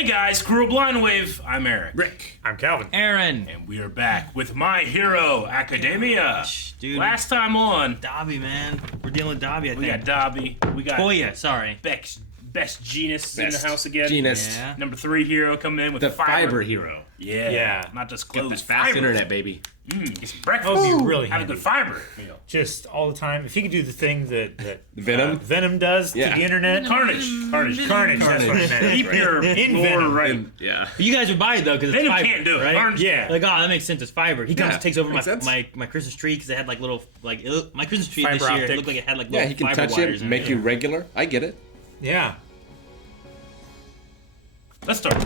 Hey guys, Crew of Blind Wave. I'm Eric. Rick. I'm Calvin. Aaron. And we are back with My Hero Academia. Gosh, dude. Last time on, Dobby, man. We're dealing with Dobby, I think. we got Dobby. We got Toya, sorry. Best Genus in the house again. Genus. Yeah. Number 3 hero coming in with The fiber hero. Yeah. Not just Got clothes. that fast fiber. internet, baby. Get some breakfast. That would be really Have a handy. good fiber meal. Just all the time. If he could do the thing that Venom? Venom does Yeah. to the internet. Carnage. Carnage. That's what I meant. Keep your In lore Venom. right. Yeah. But you guys would buy it, though, because it's Venom fiber, can't do it. right? Carnage- Yeah. Like, oh, that makes sense. It's fiber. He comes Yeah, and takes over makes sense. my Christmas tree, because it had, like, little, like, my Christmas tree Fiber this year, optic. it looked like it had, like, Yeah, little he can fiber touch wires it, in make it. you regular. I get it. Yeah. Let's start.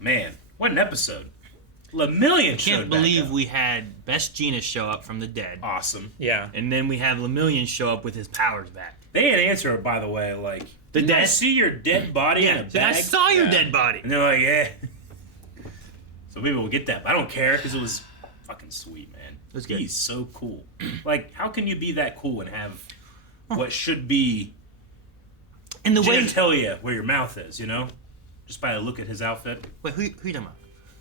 Man, what an episode. Lemillion Can't showed back believe up. we had Best Genus show up from the dead. Awesome. Yeah. And then we have Lemillion show up with his powers back. They didn't answer it, by the way, like, The did I dead? see your dead body in a So I bag? saw your Yeah. dead body. And they're like, yeah. So maybe we'll get that. But I don't care, because it was fucking sweet, man. It was good. He's so cool. Like, how can you be that cool and have what should be And the way... genitalia where your mouth is, you know? Just by a look at his outfit. Wait, who you talking about?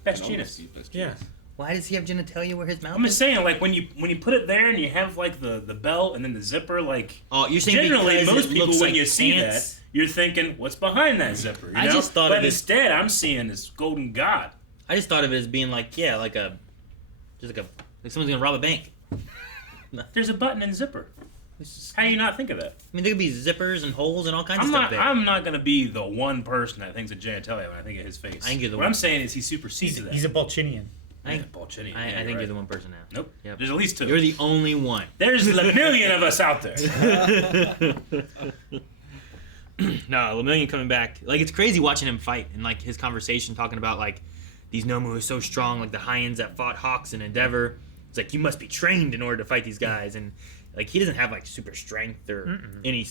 Best Genus. Yeah. Why does he have genitalia where his mouth I'm is? just saying, like, when you put it there and you have, like, the belt and then the zipper, like... Oh, you're saying generally, because most it people, looks when like you see ants? that, you're thinking, what's behind that zipper, you know? I just thought but of it- instead, I'm seeing this golden god. I just thought of it as being like, yeah, like a, just like someone's gonna rob a bank. There's a button and zipper. It's just- How do you not think of that? I mean, there could be zippers and holes and all kinds of stuff there. I'm not gonna be the one person that thinks of genitalia when I think of his face. I think you're the what one. I'm saying is he supersedes that. He's a Balchinian. I think, Balchinian. I think you're the one person now. Nope. Yep. There's at least 2. You're the only one. There's a million of us out there. No, Lemillion coming back. Like, it's crazy watching him fight and, like, his conversation talking about, like, these Nomu are so strong, like the Hyens that fought Hawks and Endeavor. It's like, you must be trained in order to fight these guys. And, like, he doesn't have, like, super strength or any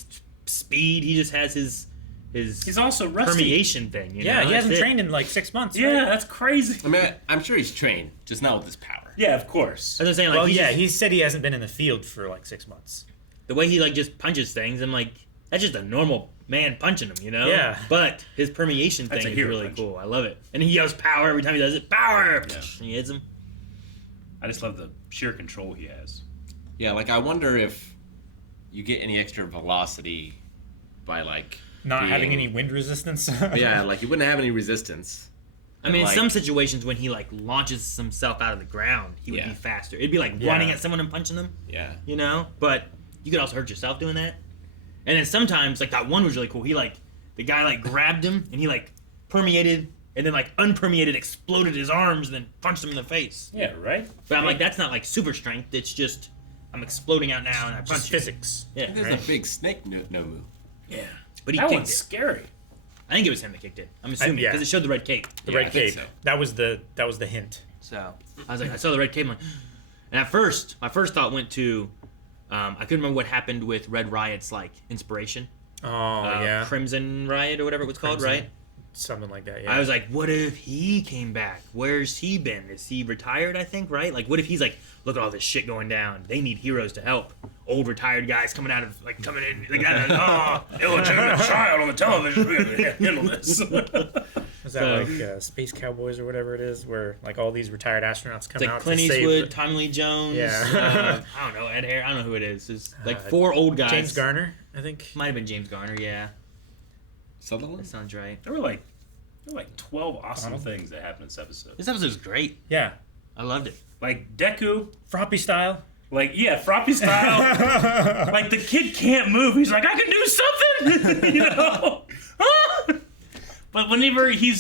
speed. He just has his He's also rusty. permeation thing, you Yeah, know? he hasn't That's it. trained in like 6 months. Yeah, Right? that's crazy. I mean, I'm sure he's trained, just not with his power. Yeah, of course. I was saying, like, Well, he's yeah, just- he said he hasn't been in the field for like 6 months. the way he, like, just punches things, I'm like, that's just a normal man punching him, you know? Yeah. But his permeation That's thing a is hero really punch. cool. I love it. And he yells power every time he does it. Power! Yeah. And he hits him. I just love the sheer control he has. Yeah, like, I wonder if you get any extra velocity by, like... Not being- having any wind resistance. Yeah, like, you wouldn't have any resistance. I mean, Like- in some situations when he, like, launches himself out of the ground, he would Yeah. be faster. It'd be like Yeah. running at someone and punching them, Yeah. you know? But you could also hurt yourself doing that. And then sometimes, like, that one was really cool. He, like, the guy, like, grabbed him and he, like, permeated and then, like, unpermeated, exploded his arms and then punched him in the face. Yeah, right? But I'm like, that's not, like, super strength. It's just, I'm exploding out now and I punch Just you. physics. Yeah. There's Right. a big snake Nomu. Yeah. But he That kicked one's it. scary. I think it was him that kicked it. I'm assuming yeah. because it showed the red cape. The Yeah, I red think cape. so. That was the hint. So I was like, I saw the red cape, I'm like, and at first, my first thought went to, I couldn't remember what happened with Red Riot's like inspiration, Oh yeah, Crimson Riot or whatever it was called, Crimson. right? something like that. Yeah. I was like, what if he came back? Where's he been? Is he retired? I think, right? Like, what if he's like, look at all this shit going down. They need heroes to help. Old retired guys coming out of like coming in. They got Illegitimate child on the television. We gotta handle this. Is that like Space Cowboys or whatever it is, where like all these retired astronauts come It's like out Clint to save Eastwood, Tommy Lee Jones. Yeah. I don't know, Ed Harris. I don't know who it is. It's like Uh, 4 old guys. James Garner, I think. Might have been James Garner. Yeah, that Sutherland? sounds right. There were like 12 awesome things that happened in this episode. This episode was great. Yeah, I loved it. Like Deku, Froppy style. like Froppy style. Like the kid can't move. He's like, I can do something, you know. But whenever he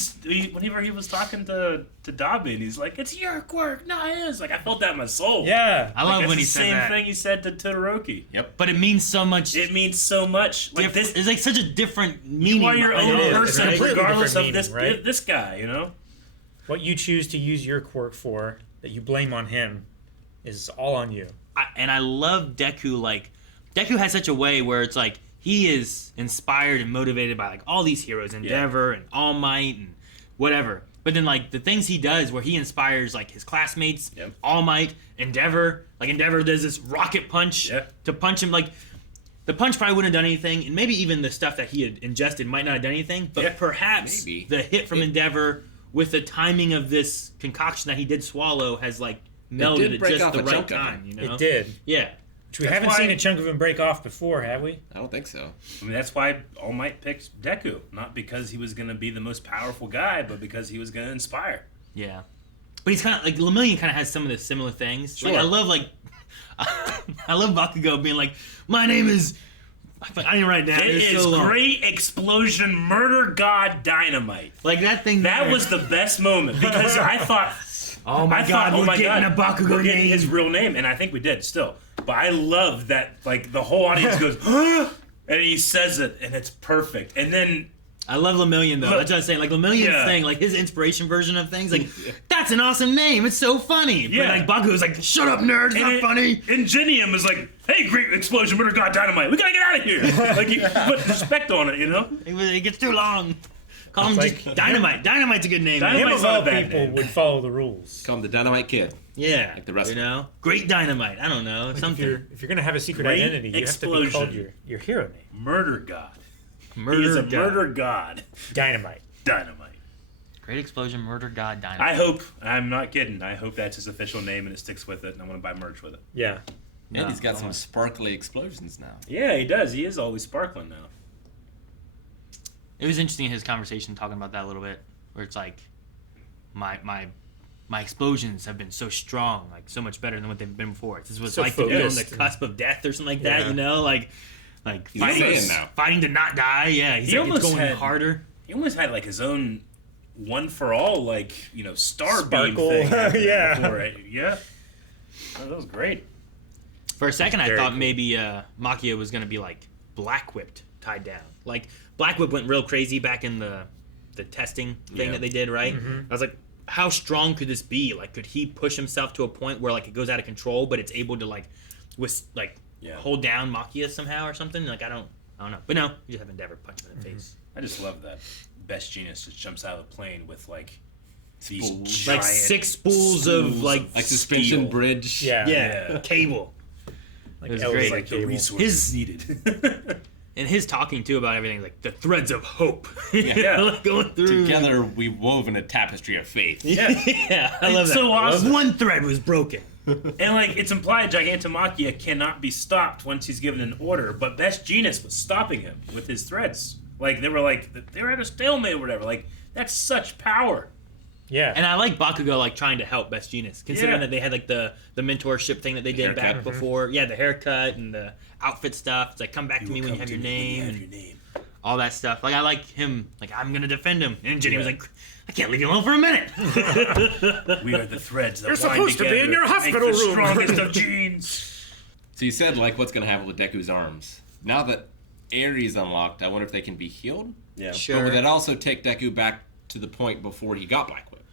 was talking to Dobby, and he's like, "It's your quirk, not his." Like I felt that in my soul. Yeah, I Like, love that's when the he said same that. thing he said to Todoroki. Yep. But it means so much. It means so much. Like this, It's like such a different meaning. you are your behind own it, is. person, It's a completely regardless of different this meaning, right? this guy. You know. what you choose to use your quirk for that you blame on him is all on you. And I love Deku. Like Deku has such a way where it's like he is inspired and motivated by like all these heroes, Endeavor and All Might and whatever. But then like the things he does where he inspires like his classmates, All Might, Endeavor. Like Endeavor does this rocket punch Yeah. to punch him. Like the punch probably wouldn't have done anything, and maybe even the stuff that he had ingested might not have done anything, but perhaps the hit from Endeavor with the timing of this concoction that he did swallow has, like, melded at just the right time, you know? It did. Yeah. Which we haven't seen a chunk of him break off before, have we? I don't think so. I mean, that's why All Might picked Deku. Not because he was going to be the most powerful guy, but because he was going to inspire. Yeah. But he's kind of, like, Lemillion kind of has some of the similar things. Sure. Like, I love Bakugo being like, my name is... I didn't write it down. It is so long. Great Explosion Murder God Dynamite. Like, that thing That there. was the best moment because I thought... Oh my god, we're getting a Bakugo we're getting name. his real name, and I think we did still. But I love that, like, the whole audience goes, and he says it, and it's perfect. And then... I love Lemillion, though. That's what I was saying. Like, Lemillion's thing, like, his inspiration version of things, like, that's an awesome name. It's so funny. Yeah. But, like, Bakugo's like, shut up, nerd. It's not funny. And Genium is like, hey, Great Explosion Murder God Dynamite, we gotta get out of here. Like, you put respect on it, you know? It gets too long. Call him Like- just Dynamite. Dynamite's a good name. Dynamite- Him Dynamite's of not all a bad people name. would follow the rules. Call him the Dynamite Kid. Yeah. Like the wrestler. You know? Great Dynamite. I don't know. Like something. if you're gonna have a secret Great identity, you have to be called your hero name. Murder God. Murder He is a God. murder god. Dynamite. Dynamite. Great Explosion, Murder God, Dynamite. I hope, I'm not kidding, I hope that's his official name and it sticks with it, and I'm gonna buy merch with it. Yeah. And he's got some sparkly explosions now. Yeah, he does. He is always sparkling now. It was interesting in his conversation talking about that a little bit, where it's like, my explosions have been so strong, like so much better than what they've been before. This was So like to be on the focused. cusp of death or something like that, Yeah. you know, like He's fighting, saying now. fighting to not die. Yeah, he's He like, it's almost going had- harder. He almost had like his own one for all, like, you know, star beam Sparkle. thing. happening Yeah. before it. Yeah. Oh, that was great. For a second, I Very thought cool. maybe Machia was gonna be like black whipped, tied down. Like Black Whip went real crazy back in the testing thing Yeah. that they did, right? Mm-hmm. I was like, how strong could this be? Like, could he push himself to a point where like it goes out of control, but it's able to hold down Machia somehow or something? Like, I don't know. But no, you just have Endeavor punch him in the face. I just love that Best Genius just jumps out of the plane with like these Spools. giant Like 6 spools of like Like suspension steel. bridge. Yeah. Yeah. cable. Like It was Elvis great. Like the cable. resources needed. And his talking too about everything, like the threads of hope. Yeah. Like, going through. Together we've woven a tapestry of faith. Yeah. Yeah, I love It's that. so awesome. One thread was broken. And like it's implied Gigantomachia cannot be stopped once he's given an order, but Best Genius was stopping him with his threads. Like they were at a stalemate or whatever. Like that's such power. Yeah. And I like Bakugo like trying to help Best Genius, considering Yeah. that they had like the mentorship thing that they did back haircut. before. Yeah, the haircut and the outfit stuff. It's like, come back to me when you have your name and all that stuff. Like, I like him. Like, I'm gonna defend him. And Jenny was like, I can't leave you alone for a minute. We are the threads that You're bind supposed to be together in your make hospital the room. strongest of genes. So you said like what's gonna happen with Deku's arms. Now that Eri's unlocked, I wonder if they can be healed. Yeah. But would that also take Deku back to the point before he got Black Whip?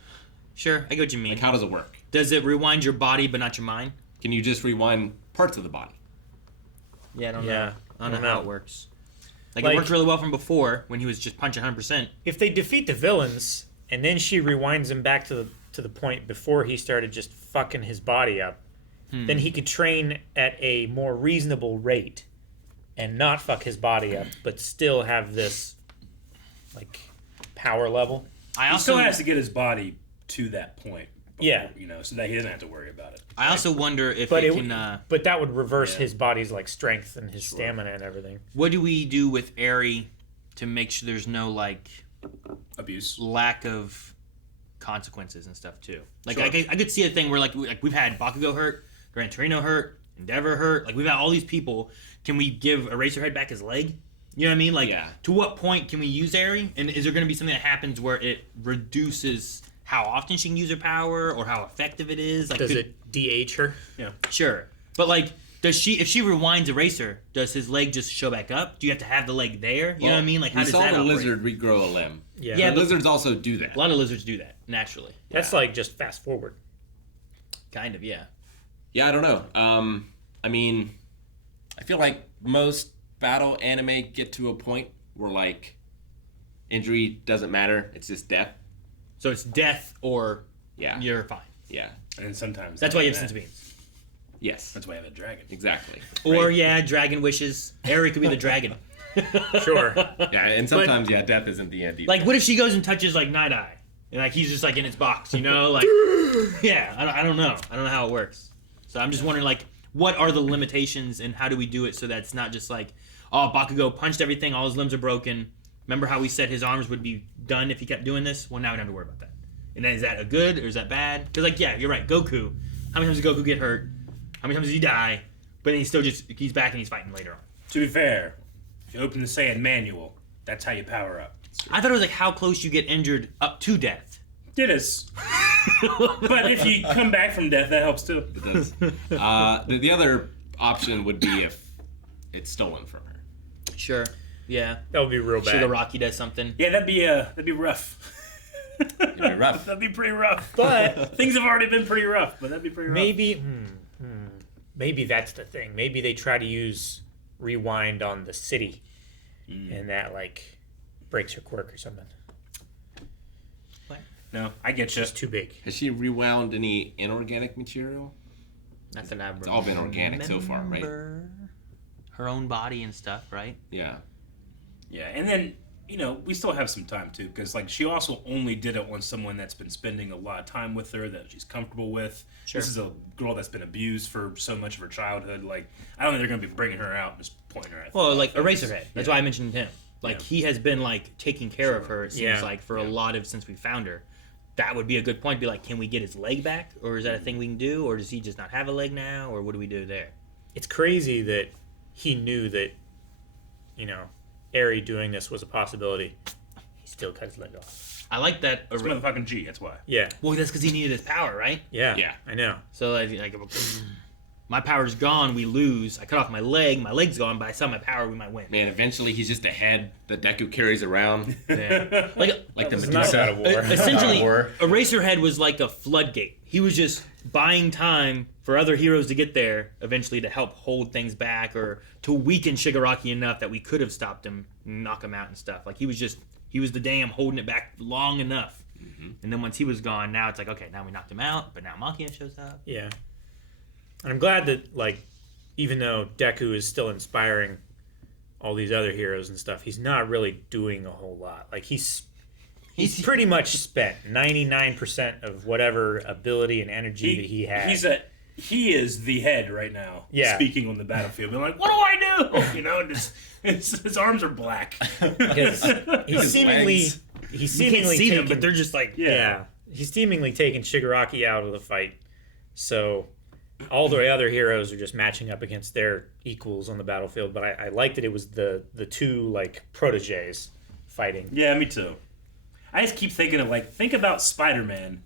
Sure, I get what you mean. Like how does it work? Does it rewind your body but not your mind? Can you just rewind parts of the body? Yeah, I don't Yeah, know. I don't know how know. it works. Like, Like- it worked really well from before when he was just punching 100%. If they defeat the villains and then she rewinds him back to the point before he started just fucking his body up, then he could train at a more reasonable rate and not fuck his body up, but still have this like power level. I He also still has to get his body to that point. Before, Yeah. You know, so that he doesn't have to worry about it. I also wonder if But it it can. but that would reverse Yeah. his body's like strength and his stamina and everything. What do we do with Eri to make sure there's no like Abuse. lack of consequences and stuff too? Like Sure. I could see a thing where like we've had Bakugo hurt, Gran Torino hurt, Endeavor hurt. Like we've had all these people. Can we give Eraserhead back his leg? You know what I mean? Like, Yeah. to what point can we use Eri? And is there going to be something that happens where it reduces how often she can use her power or how effective it is? Like, Does it DH her? Sure, but like, does she? If she rewinds Eraser, does his leg just show back up? Do you have to have the leg there? You know what I mean? Like, how we does saw that the operate? lizard regrow a limb. Yeah. Yeah, The but- lizards also do that. A lot of lizards do that naturally. That's like just fast forward. Kind of, yeah. Yeah, I don't know. I mean, I feel like most battle anime get to a point where like injury doesn't matter; it's just death. So it's death or Yeah, you're fine. yeah, And sometimes That's why you have sense beams. Yes. That's why I have a dragon. Exactly. Or Right. dragon wishes. Eri could be the dragon. Sure. Yeah, and sometimes death isn't the end either. Like, what if she goes and touches like Night Eye, and like he's just like in his box, Like, yeah, I don't know. I don't know how it works. So I'm just wondering, like, what are the limitations and how do we do it so that it's not just like, oh, Bakugo punched everything, all his limbs are broken. Remember how we said his arms would be done if he kept doing this? Well, now we don't have to worry about that. And then is that a good or is that bad? Because, like, yeah, you're right. Goku. How many times did Goku get hurt? How many times did he die? But then he's back and he's fighting later on. To be fair, if you open the Saiyan manual, that's how you power up. I thought it was like how close you get injured up to death. It is. But if you come back from death, that helps too. It does. The other option would be if it's stolen from her. Sure. Yeah. That would be real bad. Shigaraki does something. Yeah, that'd be rough. It'd be rough. That'd be pretty rough. But Things have already been pretty rough, but that'd be pretty rough. maybe that's the thing. Maybe they try to use rewind on the city, and that like breaks her quirk or something. No, I get you. It's too big. Has she rewound any inorganic material? Nothing I It's all been organic so far, right? Her own body and stuff, right? Yeah. Yeah, and then, we still have some time too, because like she also only did it on someone that's been spending a lot of time with her, that she's comfortable with. Sure. This is a girl that's been abused for so much of her childhood. Like, I don't think they're going to be bringing her out and just pointing her at. Well, like Eraserhead. That's Yeah. why I mentioned him. Like, Yeah. he has been like taking care of her, it seems Yeah. like, for a lot of since we found her. That would be a good point. Be like, can we get his leg back? Or is that a thing we can do? Or does he just not have a leg now? Or what do we do there? It's crazy that he knew that, Eri doing this was a possibility. He still cut his leg off. I like that. It's motherfucking G, that's why. Yeah. Well, that's because he needed his power, right? Yeah. Yeah. I know. So, like my power's gone, we lose. I cut off my leg's gone, but I saw my power, we might win. Man, eventually he's just a head that Deku carries around. Yeah. Like the was Medusa. not God of War. Essentially, God of War. Eraserhead was like a floodgate. He was just buying time for other heroes to get there eventually to help hold things back or to weaken Shigaraki enough that we could have stopped him, knock him out and stuff. Like, he was the dam holding it back long enough. Mm-hmm. And then once he was gone, now it's like, okay, now we knocked him out, but now Machia shows up. Yeah. And I'm glad that, like, even though Deku is still inspiring all these other heroes and stuff, he's not really doing a whole lot. Like, he's pretty much spent 99% of whatever ability and energy that he had. He is the head right now. Yeah. Speaking on the battlefield, being like, "What do I do?" His arms are black. Because he's seemingly You can't see them, but they're just like, yeah. He's seemingly taking Shigaraki out of the fight. So all the other heroes are just matching up against their equals on the battlefield. But I like that it was the two like proteges fighting. Yeah, me too. I just keep thinking of think about Spider-Man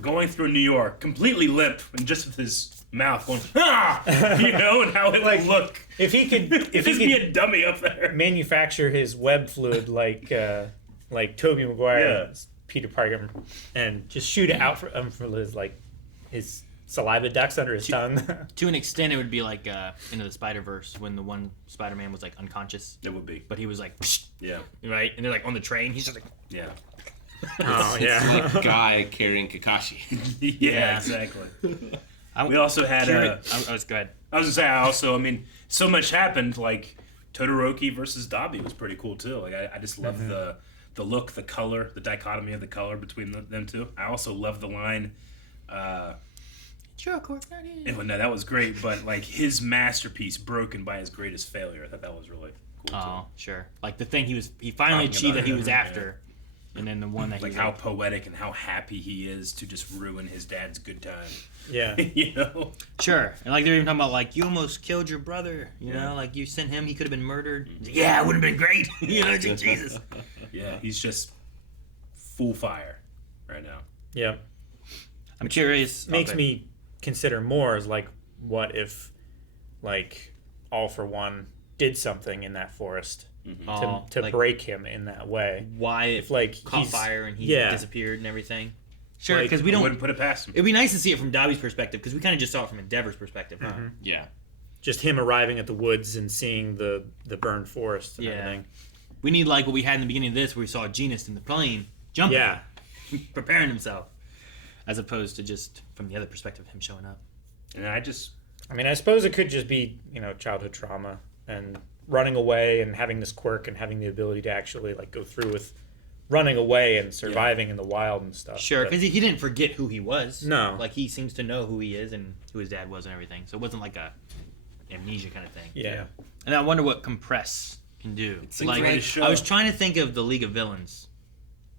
going through New York, completely limp, and just with his mouth going, ah, and how it look. If he could, If he be a dummy up there. manufacture his web fluid like Tobey Maguire, Yeah. and Peter Parker, and just shoot it out for his saliva ducts under his tongue. to an extent, it would be like into the Spider-Verse when the one Spider-Man was like unconscious, It would be. but he was like, psh, Yeah. right? And they're like on the train, he's just like, Yeah. Oh It's like a guy carrying Kakashi. Yeah, exactly. I, We also had I was good. I was gonna say, so much happened. Like Todoroki versus Dabi was pretty cool too. Like I just love the look, the color, the dichotomy of the color between them two. I also love the line. Sure, of course not. No, that was great. But like his masterpiece broken by his greatest failure. I thought that was really cool Oh, too. sure. Like the thing he finally Talking achieved about that he it, was yeah. after, and then the one that he Like was how poetic and how happy he is to just ruin his dad's good time. Yeah. Sure. And like they're even talking about like you almost killed your brother. You know, like you sent him, he could have been murdered. He's like, yeah, it would have been great. It's like, Jesus. Yeah, he's just full fire right now. Yeah. I'm curious. Makes okay. me consider more as like, what if, like, All for One did something in that forest to like, break him in that way? why it If like caught he's fire and he yeah. disappeared and everything. Sure, Like, because we I don't. wouldn't put it past him. It'd be nice to see it from Dabi's perspective because we kind of just saw it from Endeavor's perspective. Huh? Yeah. just him arriving at the woods and seeing the burned forest and Yeah. everything. We need like what we had in the beginning of this, where we saw Genus in the plane jumping, Yeah. preparing himself, as opposed to just from the other perspective of him showing up. And I just I mean, I suppose it could just be, childhood trauma and running away and having this quirk and having the ability to actually like go through with running away and surviving in the wild and stuff. Sure, But- because he didn't forget who he was. No. Like, he seems to know who he is and who his dad was and everything. So it wasn't like a amnesia kind of thing. Yeah. And I wonder what Compress can do. It's Like, a great show. I was trying to think of the League of Villains.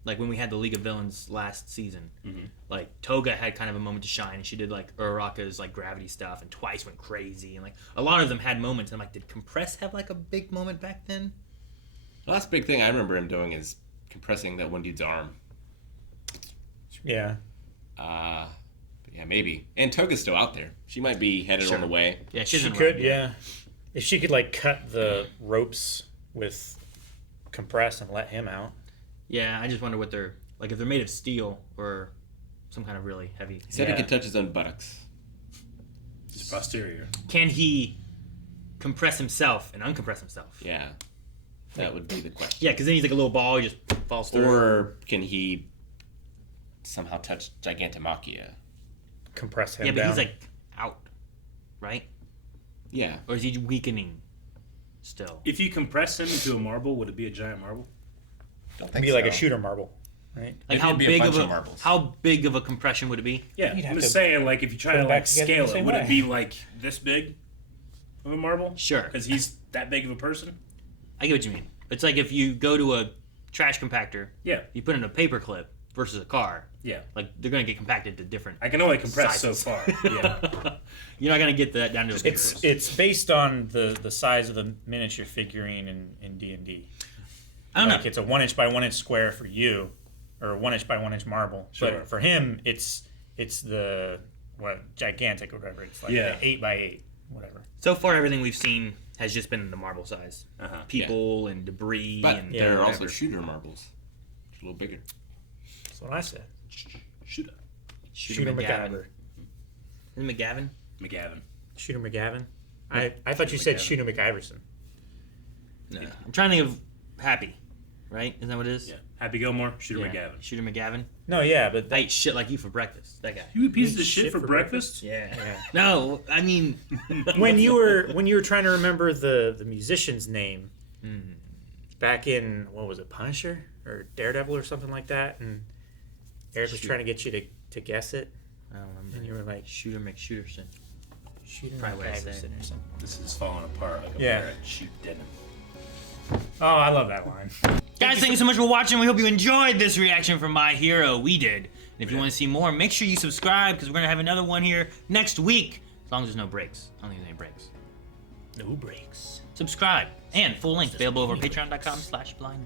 Like, when we had the League of Villains last season. Mm-hmm. Like, Toga had kind of a moment to shine. And she did, like, Uraraka's, like, gravity stuff. And Twice went crazy. And, like, a lot of them had moments. And I'm like, did Compress have, like, a big moment back then? The last big thing I remember him doing is compressing that one dude's arm. Yeah. Yeah, maybe. And Toga's still out there. She might be headed on the way. Yeah, She doesn't could, run. yeah. If she could like cut the ropes with Compress and let him out. Yeah, I just wonder what they're... Like, if they're made of steel or some kind of really heavy... He said Yeah. he could touch his own buttocks. It's posterior. Can he compress himself and uncompress himself? Yeah. That would be the question. Yeah, because then he's like a little ball, he just falls through. Or can he somehow touch Gigantomachia? Compress him Yeah, but down. he's like out, right? Yeah. Or is he weakening still? If you compress him into a marble, would it be a giant marble? Don't It'd be like a shooter marble, right? Like Maybe how it'd be a big bunch of of marbles. how big of a compression would it be? Yeah, You'd I'm have just to saying, like, if you try put to them back like together scale the it, same would way. it be like this big of a marble? Sure. Because he's that big of a person. I get what you mean. It's like if you go to a trash compactor, Yeah, you put in a paper clip versus a car. yeah. Like they're gonna get compacted to different. I can only compress sizes. so far. Yeah, You're not gonna get that down to a It's based on the size of the miniature figurine in D&D. I don't Like know. it's a 1 inch by 1 inch square for you, or a 1 inch by 1 inch marble. Sure. But for him, it's the gigantic or whatever. It's like Yeah. 8 by 8, whatever. So far, everything we've seen has just been the marble size. uh-huh. People and debris But and there are whatever. also shooter marbles. It's a little bigger. That's what I said. Shooter Shooter McGavin. Isn't it McGavin? McGavin. Shooter McGavin. I thought you said McGavin. Shooter McIverson. No. I'm trying to think of Happy, right? Isn't that what it is? Yeah, Happy Gilmore. Shooter Yeah. McGavin. Shooter McGavin. No, yeah, but I ate shit like you for breakfast. That guy. You eat pieces Eat of shit for breakfast? Yeah. Yeah. No, I mean, when you were trying to remember the musician's name back in what was it, Punisher or Daredevil or something like that, and Eric was Shoot. trying to get you to guess it, I don't remember. and you were like Shooter McShooterson. Shooter Probably what I said. McIverson or something. This is falling apart like a Yeah. pair of cheap denim. Oh, I love that line. Guys, thank you so much for watching. We hope you enjoyed this reaction from My Hero. We did. And if you want to see more, make sure you subscribe because we're going to have another one here next week. As long as there's no breaks. I don't think there's any breaks. No breaks. Subscribe. And full length available over patreon.com/blindwave.